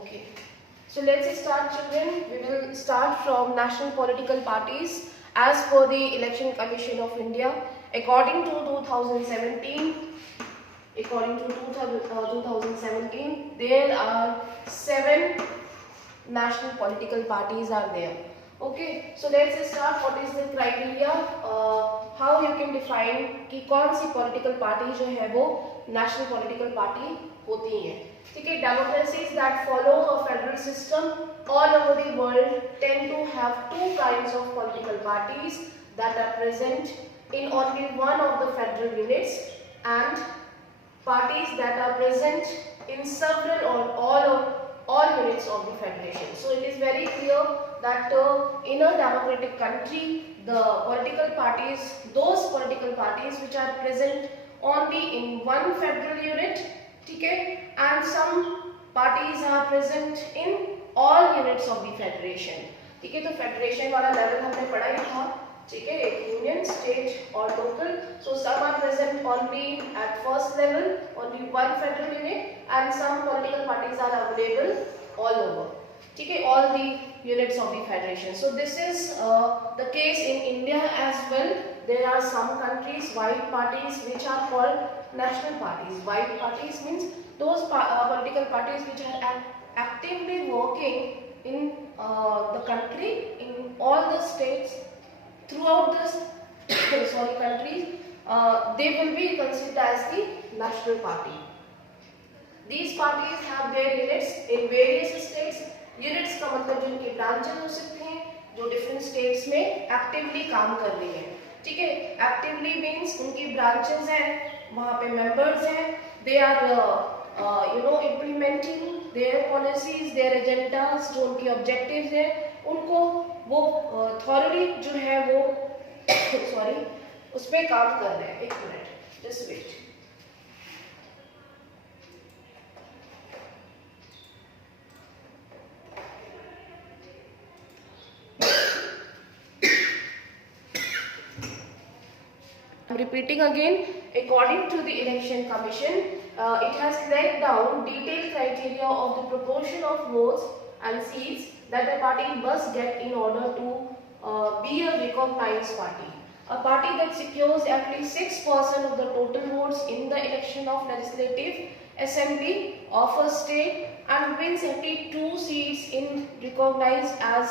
Okay. So let's start, children. We will start from national political parties as per the Election Commission of India. According to 2017, there are 7 national political parties are there. Okay, so let's start. What is the criteria? How you can define कि कौन सी political party जो है वो national political party होती है. ठीक है, democracies that follow a federal system all over the world tend to have 2 kinds of political parties that are present in only one of the federal units and parties that are present in several or all units of the federation. So it is very clear that in a democratic country, the political parties, those political parties which are present only in one federal unit, okay, and some parties are present in all units of the federation. ठीक है, तो federation वाला level हमने पढ़ा ही था. ठीक है, union, state और local. So some are present only at first level, only one federal unit, and some political parties are available all over. ठीक है, all the units of the federation. So this is the case in India as well. There are some countries, white parties, which are called national parties. White parties means those political parties which are actively working in the country, in all the states, throughout the countries, they will be considered as the national party. These parties have their units in various states. Units का मतलब जिनके branches हो सकते हैं जो different states में actively काम कर रही हैं. ठीक है, एक्टिवली मीन्स उनकी ब्रांचेस हैं, वहाँ पे मेंबर्स हैं, they are implementing their policies, their agendas, जो उनके ऑब्जेक्टिव्स हैं उनको वो थॉरली जो है वो उस पर काम कर रहे हैं. एक minute, just wait. Repeating again, according to the Election Commission, it has laid down detailed criteria of the proportion of votes and seats that a party must get in order to be a recognized party. A party that secures at least 6% of the total votes in the election of legislative assembly of a state and wins every 2 seats in recognized as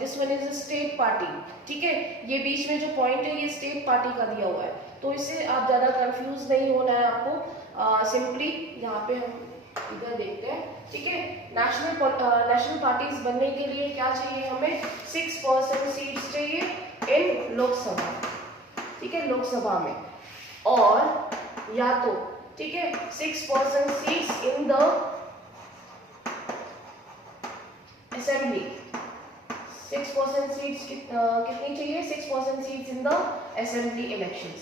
this one is a state party. ठीक है, ये बीच में जो point है ये state party का दिया हुआ है, तो इससे आप ज़्यादा कंफ्यूज नहीं होना है आपको. सिंपली यहाँ पे हम इधर देखते हैं. ठीक है, नेशनल पार्टीज बनने के लिए क्या चाहिए हमें? 6% सीट्स चाहिए इन लोकसभा. ठीक है, लोकसभा में, और या तो ठीक है 6% seats in the assembly. 6% seats कितनी चाहिए? 6% seats in the assembly elections.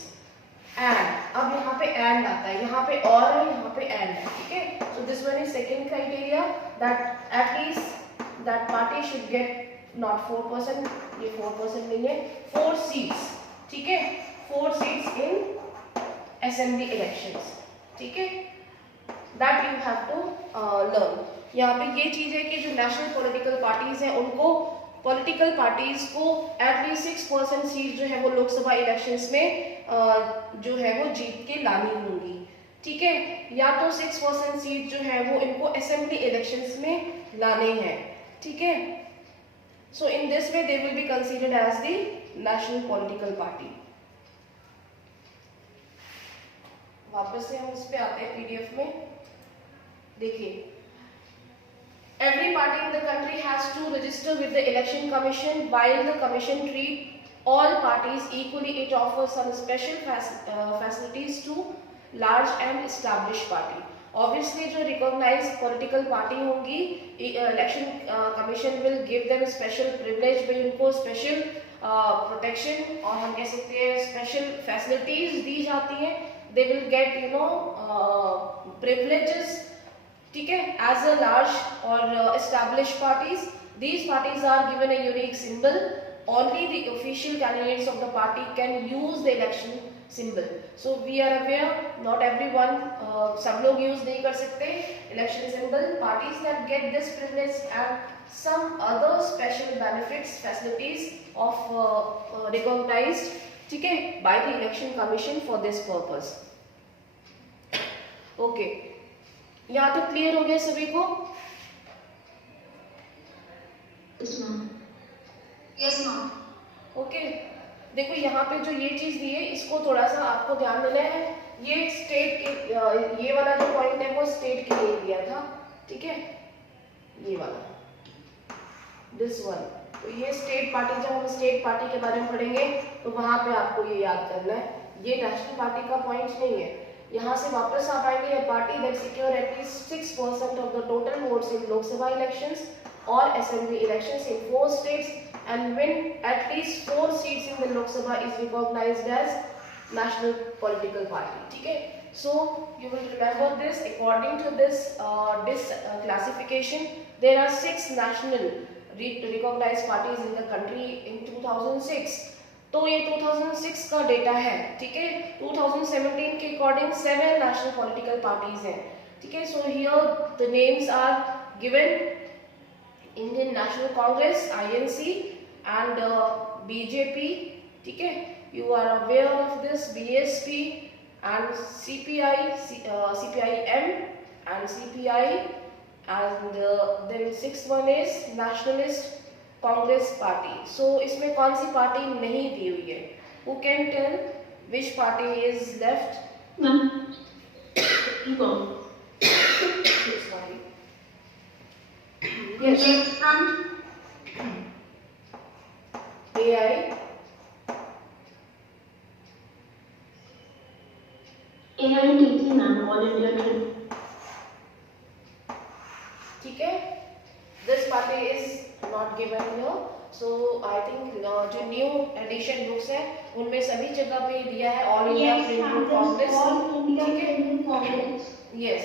And अब यहाँ पे एंड आता है, यहाँ पे और है, यहाँ पे एंड है. ठीक है, so this one is second criteria that at least that party should get not 4%, ये 4% नहीं है, 4 सीट्स. ठीक है, 4 सीट्स इन असेंबली इलेक्शंस. ठीक है, that you have to learn. यहाँ पे ये चीज है कि जो नेशनल पॉलिटिकल पार्टीज हैं उनको, पॉलिटिकल पार्टीज को एटलीस्ट 6% सीट जो है वो लोकसभा इलेक्शंस में जो है वो जीत के लानी होंगी. ठीक है, या तो 6% सीट जो है वो इनको असेंबली इलेक्शंस में लाने हैं. ठीक है, so in this way they will be considered as the national political party. वापस से हम इस पे आते हैं पीडीएफ में. देखिए, every party in the country has to register with the Election Commission. While the Commission treat all parties equally, it offers some special facilities to large and established party. Obviously, जो recognized political party होंगी, Election Commission will give them special privilege, will उनको special protection और हम कह सकते हैं special facilities दी जाती हैं. They will get privileges. ठीक है, as a large or established parties, these parties are given a unique symbol. Only the official candidates of the party can use the election symbol. So we are aware not everyone, सब लोग use नहीं कर सकते election symbol. Parties that get this privilege and some other special benefits facilities of recognized, ठीक है, by the election commission for this purpose. Okay, यहाँ तक clear हो गया सभी को? Yes ma'am. ओके, देखो यहाँ पे जो ये चीज दी है इसको थोड़ा सा आपको ध्यान देना है. ये स्टेट के, ये वाला जो पॉइंट है वो स्टेट के लिए दिया था, ठीक है, ये वाला दिस वन. तो ये स्टेट पार्टी, जब हम स्टेट पार्टी के बारे में पढ़ेंगे तो वहां पे आपको ये याद करना है. ये नेशनल पार्टी का पॉइंट नहीं है. यहाँ से वापस आप आएंगे, a party that secure at least 6% of the total votes in Lok Sabha elections or assembly elections in 4 states and win at least 4 seats in the Lok Sabha is recognized as national political party. ठीक है, so you will remember this. According to this classification, there are 6 national recognized parties in the country in 2006. तो ये 2006 का data है, ठीक है. 2017 के according 7 national political parties हैं, ठीक है. So here the names are given: Indian National Congress INC and BJP, ठीक है. You are aware of this. BSP and CPI, CPIM and CPI, and the 6th one is nationalist Congress party. So इसमें कौन सी party नहीं दी हुई है? Who can tell which party is left? Sorry. Yes. AI. AITC ma'am, all India. ठीक है, this party is not given here. So I think जो new addition books है उनमें सभी जगह पे दिया है ऑल इंडिया प्रिंटिंग कांग्रेस, ठीक है. Yes.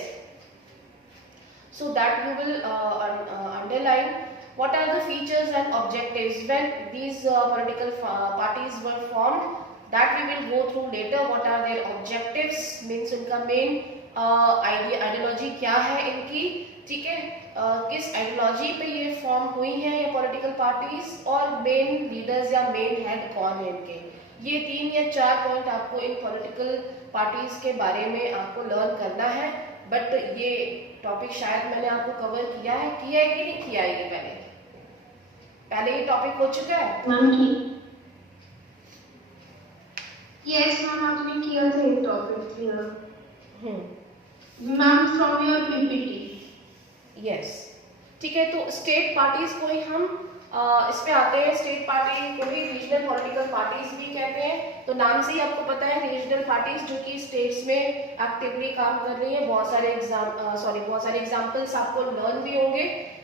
So that you will underline what are the features and objectives when these political parties were formed. That we will go through later. What are their objectives, means इनका main ideology क्या है इनकी, ठीक है. किस ideology पे ये form हुई हैं ये पॉलिटिकल पार्टीज, और मेन लीडर्स या मेन हेड कौन है इनके. ये 3 या 4 पॉइंट आपको इन पॉलिटिकल पार्टीज के बारे में आपको लर्न करना है. बट ये टॉपिक शायद मैंने आपको कवर किया है कि नहीं किया है? ये पहले ये टॉपिक हो चुका है. यस मैम, आपने किया था ये topic ma'am from your PPT. Yes, ठीक है. तो स्टेट पार्टीज को ही हम इसमें आते हैं. स्टेट पार्टी को ही रीजनल पॉलिटिकल पार्टीज भी कहते हैं. तो नाम से ही आपको पता है रीजनल पार्टीज जो कि स्टेट्स में एक्टिवली काम कर रही है. बहुत सारे एग्जांपल्स आपको लर्न भी होंगे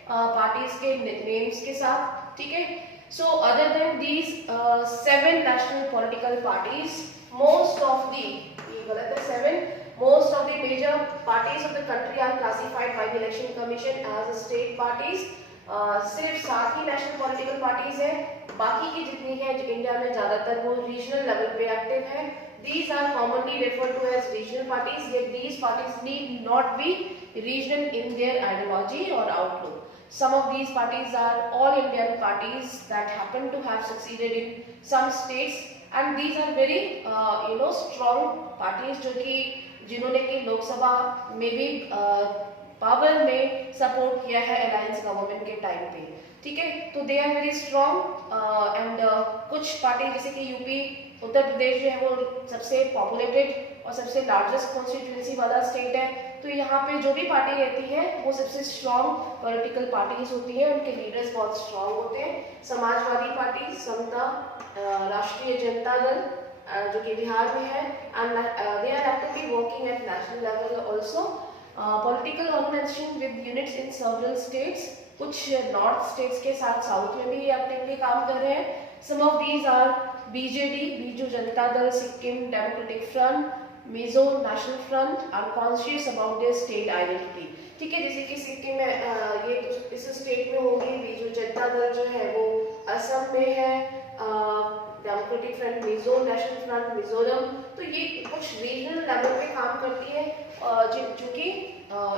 पार्टीज के नेम्स के साथ, ठीक है. So other than these 7 national political parties, most of the, ये गलत है, 7, most of the major parties of the country are classified by the election commission as state parties. सिर्फ 7 ही नेशनल पॉलिटिकल पार्टीज हैं. बाकी की जितनी है इंडिया में ज्यादातर वो रीजनल लेवल पे एक्टिव है. These are commonly referred to as regional parties. Yet these parties need not be regional in their ideology or outlook. Some of these parties are all Indian parties that happen to have succeeded in some states, and these are very strong parties जो कि जिन्होंने कि लोकसभा में भी power में support किया है alliance government के टाइम पे, ठीक है. तो they are very strong. And कुछ पार्टी जैसे कि यूपी, उत्तर प्रदेश जो है वो सबसे पॉपुलेटेड और सबसे लार्जेस्ट कॉन्स्टिट्यूएंसी वाला स्टेट है. तो यहाँ पे जो भी पार्टी रहती है वो सबसे स्ट्रॉन्ग पॉलिटिकल पार्टीज होती है. उनके लीडर्स बहुत स्ट्रॉन्ग होते हैं. समाजवादी पार्टी, समता, राष्ट्रीय जनता दल जो कि बिहार में है, and they are actively working at national level also. Political organisation with units in several states, कुछ नॉर्थ स्टेट्स के साथ साउथ में भी एक्टिवली काम कर रहे हैं. Some of these are BJD, Biju Janata Dal, Sikkim Democratic Front, Mizo National Front, are conscious about their state identity, ठीक है. जैसे कि सिक्किम में ये इस स्टेट में होगी. बिजू जनता दल जो है वो असम में है. Democratic Front Mizo, National front Mizoram. तो ये कुछ रीजनल लेवल पे काम करती है जो कि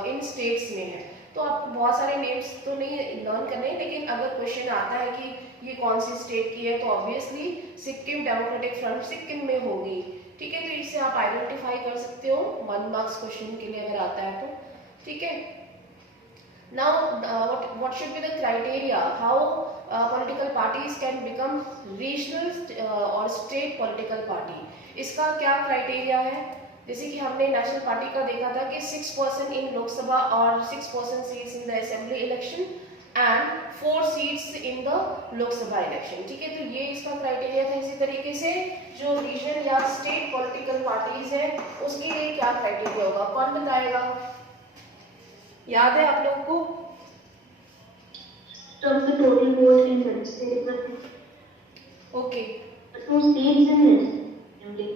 इन स्टेट्स में है। तो आपको बहुत सारे नेम्स तो नहीं लर्न करने हैं, लेकिन अगर क्वेश्चन आता है कि ये कौन सी स्टेट की है तो obviously Sikkim Democratic front Sikkim में होगी। ठीक है, तो इससे आप आइडेंटिफाई कर सकते हो 1 मार्क्स क्वेश्चन के लिए अगर आता है तो। ठीक है, now what should be the criteria how political parties can become regional और state political party? इसका क्या क्राइटेरिया है? जैसे कि हमने नेशनल पार्टी का देखा था कि 6% इन लोकसभा और 6% seats in the assembly election and 4 seats in the Lok Sabha election. ठीक है, तो ये इसका क्राइटेरिया था। इसी तरीके से जो रीजन या स्टेट पॉलिटिकल पार्टीज है उसके लिए क्या क्राइटेरिया होगा, कौन बताएगा? याद है आप लोगों को? So the total vote in legislative okay two seats in assembly.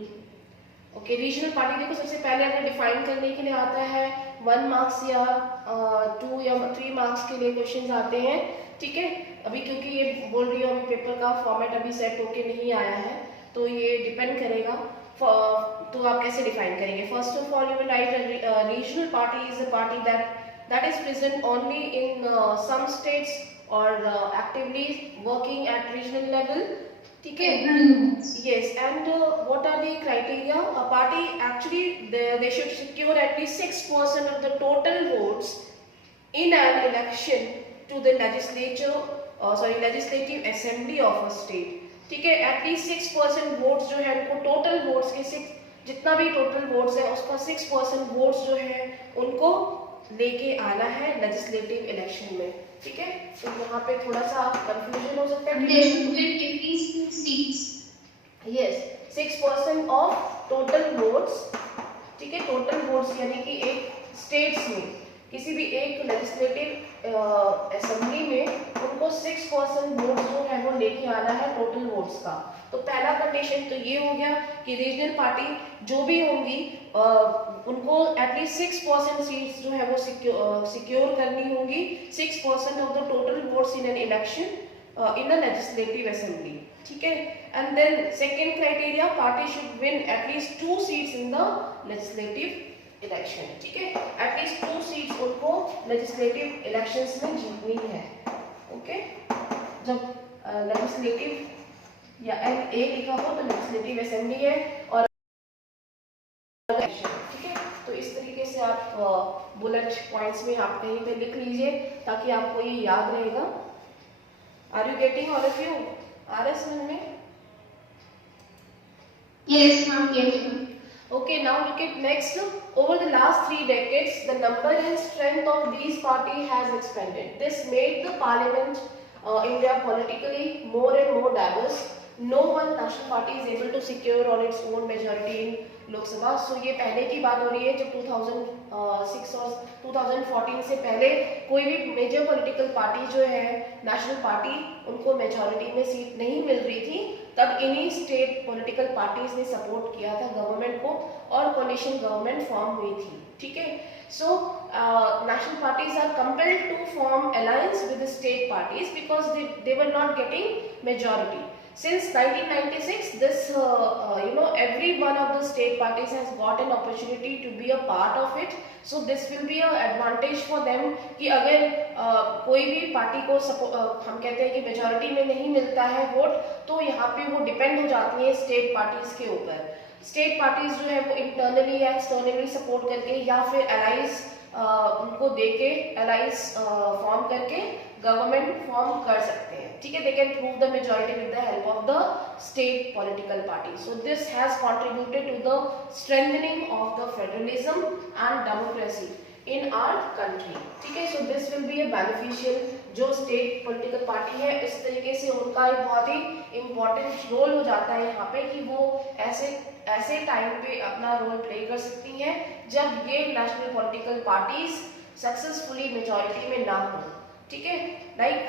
Okay, regional party देखो सबसे पहले अगर डिफाइन करने के लिए आता है 1 मार्क्स या 2 या 3 मार्क्स के लिए क्वेश्चंस आते हैं। ठीक है, अभी क्योंकि ये बोल रही हूँ अभी पेपर का फॉर्मेट अभी सेट होके नहीं आया है, तो ये डिपेंड करेगा। तो आप कैसे डिफाइन करेंगे? First of all you will write regional party is a party that is present only in some states or actively working at regional level. ठीक है, yes, and what are the criteria? A party actually they should secure at least 6% of the total votes in an election to the legislative assembly of a state. ठीक है, at least 6% votes जो है उनको total votes के 6 जितना भी total votes है उसका 6% वोट्स जो है उनको लेके आना है लेजिस्लेटिव इलेक्शन में। ठीक है, तो यहाँ पे थोड़ा सा कंफ्यूजन हो सकता है। Yes, 6% of total votes. ठीक है, टोटल वोट्स यानी कि एक स्टेट्स में किसी भी एक लेजिस्लेटिव असेंबली में उनको 6% वोट जो है वो लेके आना है टोटल वोट्स का। तो पहला कंडीशन तो ये हो गया कि रीजनल पार्टी जो भी होंगी उनको एटलीस्ट 6% सीट्स जो है वो सिक्योर करनी होगी, 6% of the total votes in an election in a legislative assembly. ठीक है, and then second criteria, party should win at least 2 seats in the legislative election. ठीक है, एटलीस्ट 2 सीट्स उनको लेजिस्लेटिव इलेक्शंस में जीतनी है। ओके, जब लेजिस्लेटिव या ए लिखा हो तो लेजिस्लेटिव असेंबली है और ठीक है, तो इस तरीके से आप बुलेट पॉइंट्स में आप कहीं पे लिख लीजिए ताकि आपको ये याद रहेगा। Are you getting all of you? आ रहा है समझ में? Yes, ma'am. Yes, ma'am. Okay, now look at next. Over the last 3 decades, the number and strength of these parties has expanded. This made the parliament India politically more and more diverse. No one national party is able to secure on its own majority in Lok Sabha. So ये पहले की बात हो रही है जब 2006 और 2014 से पहले कोई भी मेजर पॉलिटिकल पार्टी जो है नेशनल पार्टी उनको मेजॉरिटी में सीट नहीं मिल रही थी, तब इन्हीं स्टेट पॉलिटिकल पार्टीज ने सपोर्ट किया था गवर्नमेंट को और कोalition गवर्नमेंट फॉर्म हुई थी। ठीक है, so national parties are compelled to form alliance with the state parties because they were not getting majority. Since 1996, this every one of the state parties has got an opportunity to be a part of it. So this will be a advantage for them कि अगर कोई भी party को हम कहते हैं कि majority में नहीं मिलता है वोट, तो यहाँ पे वो डिपेंड हो जाती है स्टेट पार्टीज के ऊपर। स्टेट पार्टीज जो है वो इंटरनली या एक्सटर्नली सपोर्ट करके या फिर एलाइज उनको देके एलाइज फॉर्म करके गवर्नमेंट फॉर्म कर सकते हैं। ठीक है, they can prove the majority with the help of the state political party. So this has contributed to the strengthening of the federalism and democracy in our country. ठीक है, so this will be a beneficial. जो state political party है इस तरीके से उनका एक बहुत ही इम्पोर्टेंट रोल हो जाता है यहाँ पे कि वो ऐसे टाइम पे अपना रोल प्ले कर सकती हैं जब ये national political parties successfully majority में ना हो। ठीक है, like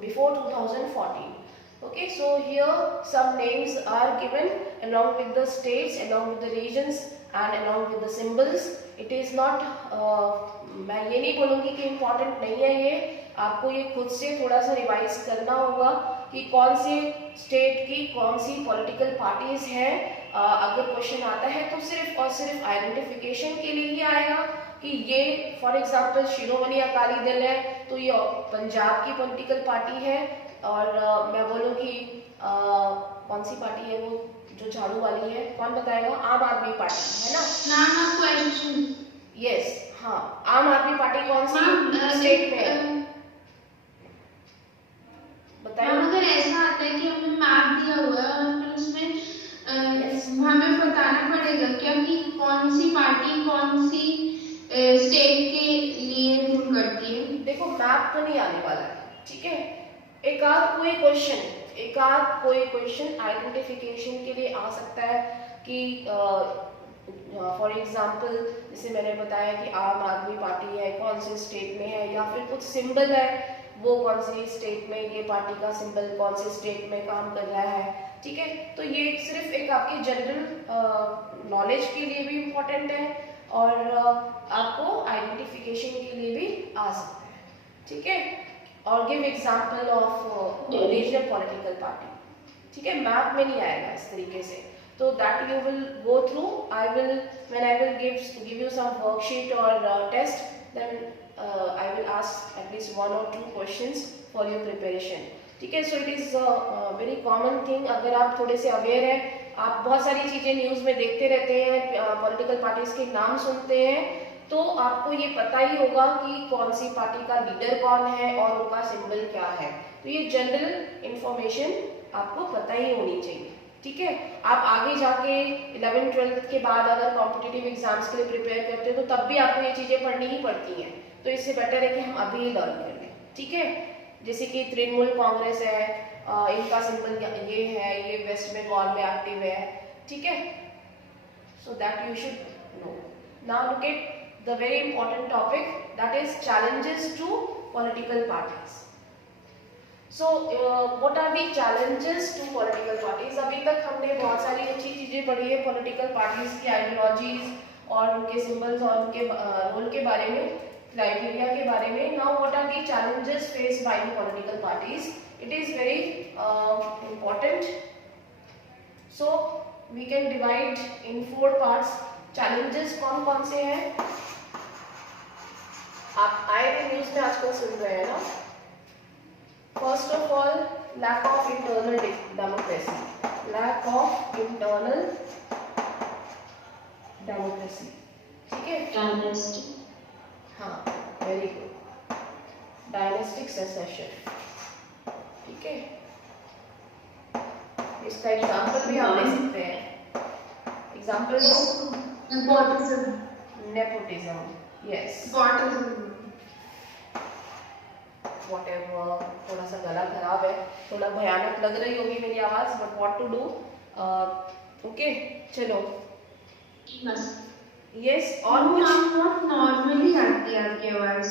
before 2014। Okay, so here some names are given along with the states, along with the regions and along with the symbols. It is not मैं ये नहीं बोलूँगी कि important नहीं है, ये आपको ये खुद से थोड़ा सा रिवाइज करना होगा कि कौन से स्टेट की कौन सी पॉलिटिकल पार्टीज हैं। अगर क्वेश्चन आता है तो सिर्फ और सिर्फ आइडेंटिफिकेशन के लिए ही आएगा कि ये फॉर एग्जांपल शिरोमणि अकाली दल है तो ये पंजाब की पॉलिटिकल पार्टी है, और मैं बोलूँ कि कौन सी पार्टी है वो जो झाड़ू वाली है, कौन बताएगा? आम आदमी पार्टी है ना। मैम आप क्वेश्चन यस, हाँ, आम आदमी पार्टी कौन सी स्टेट में है बताइए। मैम अगर ऐसा आता है कि हमें मैप दिया हुआ है और फिर उसमें हमें बताना पड़ेगा क्या कि कौन सी पार्टी कौन सी स्टेट के लिए रूल करती है। देखो मैप तो नहीं आने वाला है, ठीक है। एक आध कोई क्वेश्चन आइडेंटिफिकेशन के लिए आ सकता है कि फॉर एग्जांपल जैसे मैंने बताया कि आम आदमी पार्टी है कौन से स्टेट में है, या फिर कुछ सिंबल है वो कौन सी स्टेट में, ये पार्टी का सिंबल कौन से स्टेट में काम कर रहा है, ठीक है। तो ये सिर्फ एक आपकी जनरल नॉलेज के लिए भी इम्पोर्टेंट है और आपको आइडेंटिफिकेशन के लिए भी आ सकता है, ठीक है। और give example of regional political party, ठीक है। मैप में नहीं आएगा इस तरीके से, तो that you will go through. When I will give you some worksheet और test, then I will ask at least 1 or 2 questions for your preparation, ठीक है। So it is very common thing. अगर आप थोड़े से अवेयर हैं, आप बहुत सारी चीजें न्यूज में देखते रहते हैं, पॉलिटिकल पार्टीज के नाम सुनते हैं, तो आपको ये पता ही होगा कि कौन सी पार्टी का लीडर कौन है और उनका सिंबल क्या है। तो ये जनरल इंफॉर्मेशन आपको पता ही होनी चाहिए, ठीक है। आप आगे जाके 11th-12th के बाद अगर कॉम्पिटिटिव एग्जाम्स के लिए प्रिपेयर करते हो तो तब भी आपको ये चीजें पढ़नी ही पड़ती हैं, तो इससे बेटर है कि हम अभी ही लर्न कर लें, ठीक है। जैसे कि तृणमूल कांग्रेस है, इनका सिंबल ये है, ये वेस्ट बंगाल में एक्टिव है, ठीक है। So that you should know. Now look at the very important topic, that is challenges to political parties. So what are the challenges to political parties. अभी तक हमने बहुत सारी अच्छी चीजें पढ़ी है पॉलिटिकल पार्टीज की आइडियोलॉजीज और उनके सिंबल्स और उनके रोल के बारे में, क्राइटेरिया के बारे में। Now what are the challenges faced by the political parties, it is very important. So we can divide in 4 parts. Challenges कौन कौन से हैं, आप आए थे न्यूज में आजकल सुन रहे हैं ना। First of all, lack of internal democracy. Lack of internal democracy. ठीक है? Dynasty. हाँ, very good. Dynastic succession. ठीक है? इसका एग्जाम्पल भी हम ले सकते हैं। Example Nepotism. Nepotism, yes. Nepotism. Whatever, थोड़ा सा गला खराब है, थोड़ा भयानक लग रही होगी मेरी आवाज, but what to do. Okay, चलो। यस, और कुछ नॉर्मली आती है आपकी आवाज।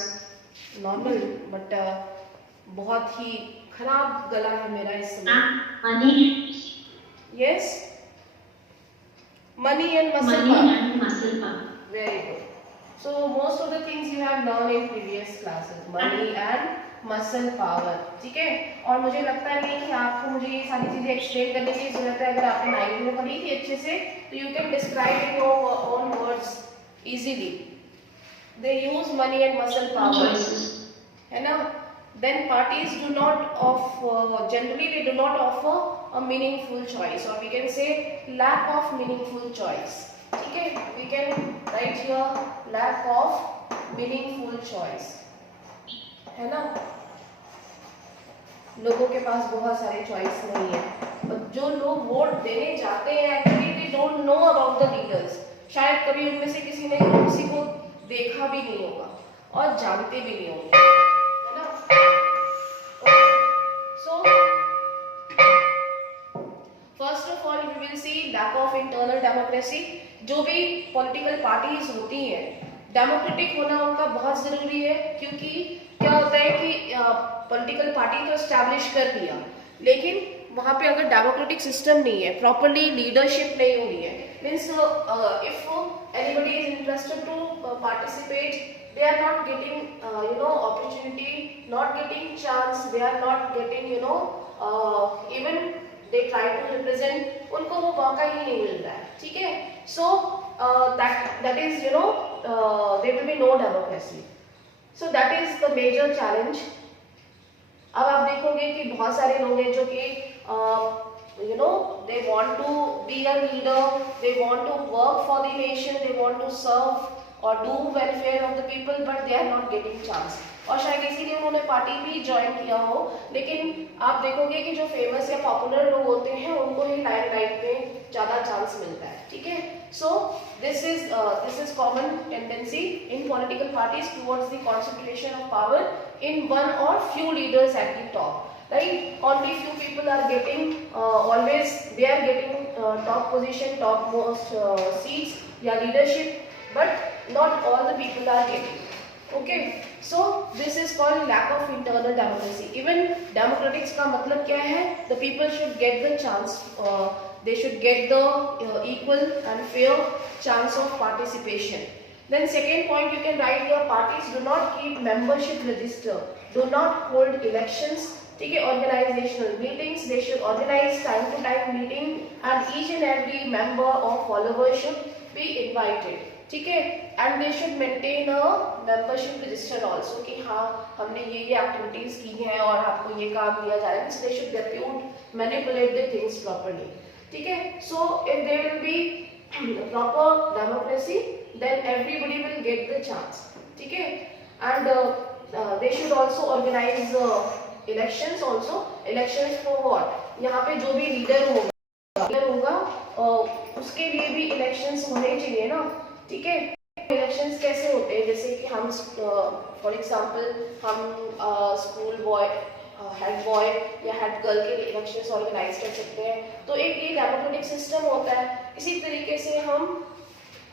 नॉर्मल, बट बहुत ही खराब गला है मेरा इस समय। Money. Yes, money and muscle power. Very good. So most of the things you have learn in previous classes, money and muscle power, ठीक है। और मुझे लगता नहीं कि आपको मुझे ये सारी चीजें एक्सप्लेन करने की जरूरत है। अगर आपने 9th में पढ़ी थी अच्छे से, तो you can describe in your own words easily. They use money and muscle power, है ना। Then parties do not offer, generally they do not offer a meaningful choice, और we can say lack of meaningful choice, ठीक है। We can write here lack of meaningful choice, है ना। लोगों के पास बहुत सारे चॉइस नहीं है, और जो लोग वोट देने जाते हैं actually they don't know about the leaders. शायद कभी उनमें से किसी ने किसी को देखा भी नहीं होगा और जानते भी नहीं होंगे, है ना। So first of all we will see lack of internal democracy. जो भी पॉलिटिकल पार्टीज होती हैं, डेमोक्रेटिक होना उनका बहुत जरूरी है, क्योंकि क्या होता है कि पॉलिटिकल पार्टी तो एस्टैब्लिश कर दिया, लेकिन वहाँ पे अगर डेमोक्रेटिक सिस्टम नहीं है, प्रॉपरली लीडरशिप नहीं हुई है, means if anybody is interested to participate, they are not getting opportunity, not getting chance, they are not getting, even they try to represent, उनको वो मौका ही नहीं मिल रहा है, ठीक है. So that is, there will be no democracy. So that is the major challenge. अब आप देखोगे कि बहुत सारे लोग हैं जो कि they want to be a leader, they want to work for the nation, they want to serve or do welfare of the people, but they are not getting chance. और शायद इसीलिए उन्होंने पार्टी भी ज्वाइन किया हो, लेकिन आप देखोगे कि जो फेमस या पॉपुलर लोग होते हैं उनको ही लाइमलाइट में ज़्यादा चांस मिलता है, ठीक है. So this is common tendency in political parties towards the concentration of power in one or few leaders at the top, right? Only few people are getting always they are getting top position, topmost seats या leadership, but not all the people are getting. Okay, so this is called lack of internal democracy. Even democratics का मतलब क्या है? The people should get the chance, they should get the equal and fair chance of participation. Then second point you can write here, parties do not keep membership register, do not hold elections, ठीक है. Organizational meetings, they should organize time to time meeting and each and every member or follower should be invited, ठीक है. And they should maintain a membership register also कि हाँ हमने ये activities की हैं और आपको ये काम दिया जा रहा है. So they should depute manipulate the things properly, ठीक है. So if there will be proper democracy, then everybody will get the chance, ठीक है. And they should also organize elections also. Elections for what? यहाँ पे जो भी leader होगा उसके लिए भी इलेक्शंस होने चाहिए ना, ठीक है. इलेक्शंस कैसे होते हैं? जैसे कि हम फॉर एग्जांपल हम स्कूल बॉय, हेड बॉय या हेड गर्ल के लिए इलेक्शंस ऑर्गेनाइज कर सकते हैं. तो एक ये डेमोक्रेटिक सिस्टम होता है. इसी तरीके से हम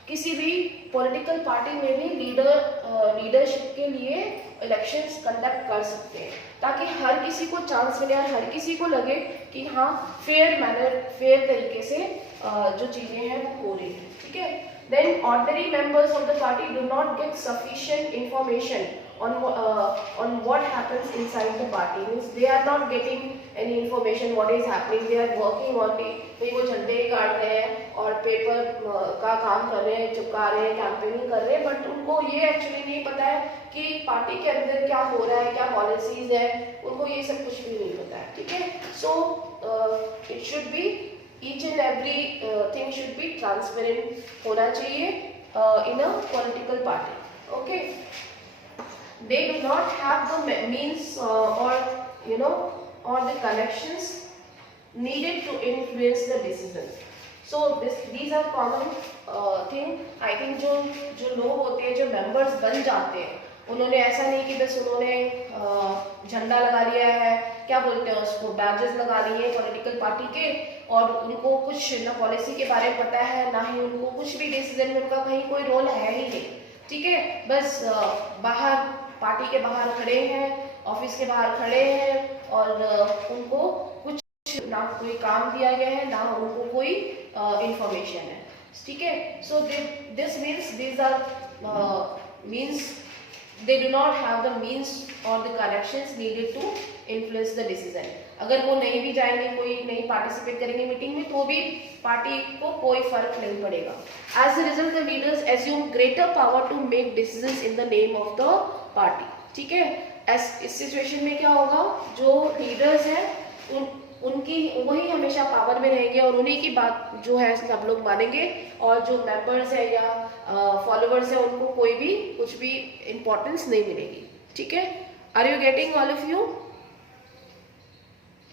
किसी भी पॉलिटिकल पार्टी में भी लीडरशिप के लिए इलेक्शंस कंडक्ट कर सकते हैं ताकि हर किसी को चांस मिले और हर किसी को लगे कि हाँ फेयर तरीके से जो चीज़ें हैं वो हो रही हैं, ठीक है. Then ordinary members of the party do not get sufficient information on what happens inside the party. Means they are not getting any information what is happening. They are working only. भाई वो झंडे गाड़ रहे हैं और paper का काम कर रहे हैं, चिपका रहे हैं, कैंपेनिंग कर रहे हैं, बट उनको ये एक्चुअली नहीं पता है कि पार्टी के अंदर क्या हो रहा है, क्या पॉलिसीज है, उनको ये सब कुछ भी नहीं पता है, ठीक है. So it should be each and every thing should be transparent होना चाहिए in a political party. Okay, they do not have the means or the connections needed to influence the decision. So these are common thing. I think जो लोग होते हैं, जो members बन जाते हैं, उन्होंने ऐसा नहीं कि बस उन्होंने झंडा लगा लिया है, क्या बोलते हैं उसको, बैजेस लगा लिए पॉलिटिकल पार्टी के, और उनको कुछ ना पॉलिसी के बारे में पता है, ना ही उनको कुछ भी डिसीजन में उनका कहीं कोई रोल है ही नहीं, ठीक है. बस बाहर पार्टी के बाहर खड़े हैं, ऑफिस के बाहर खड़े हैं और उनको कुछ ना कोई काम दिया गया है, ना उनको कोई इंफॉर्मेशन है, ठीक है. So this means these are means they do not have the means or the connections needed to influence the decision. अगर वो नहीं भी जाएंगे, कोई नहीं पार्टिसिपेट करेंगे मीटिंग में, तो भी पार्टी को कोई फर्क नहीं पड़ेगा. As a result, the leaders assume greater power to make decisions in the name of the party, ठीक है. इस सिचुएशन में क्या होगा, जो लीडर्स हैं उनकी वही हमेशा पावर में रहेंगे और उन्हीं की बात जो है सब लोग मानेंगे, और जो मेंबर्स है या फॉलोअर्स है उनको कोई भी कुछ भी इम्पोर्टेंस नहीं मिलेगी, ठीक है. Are you getting all of you?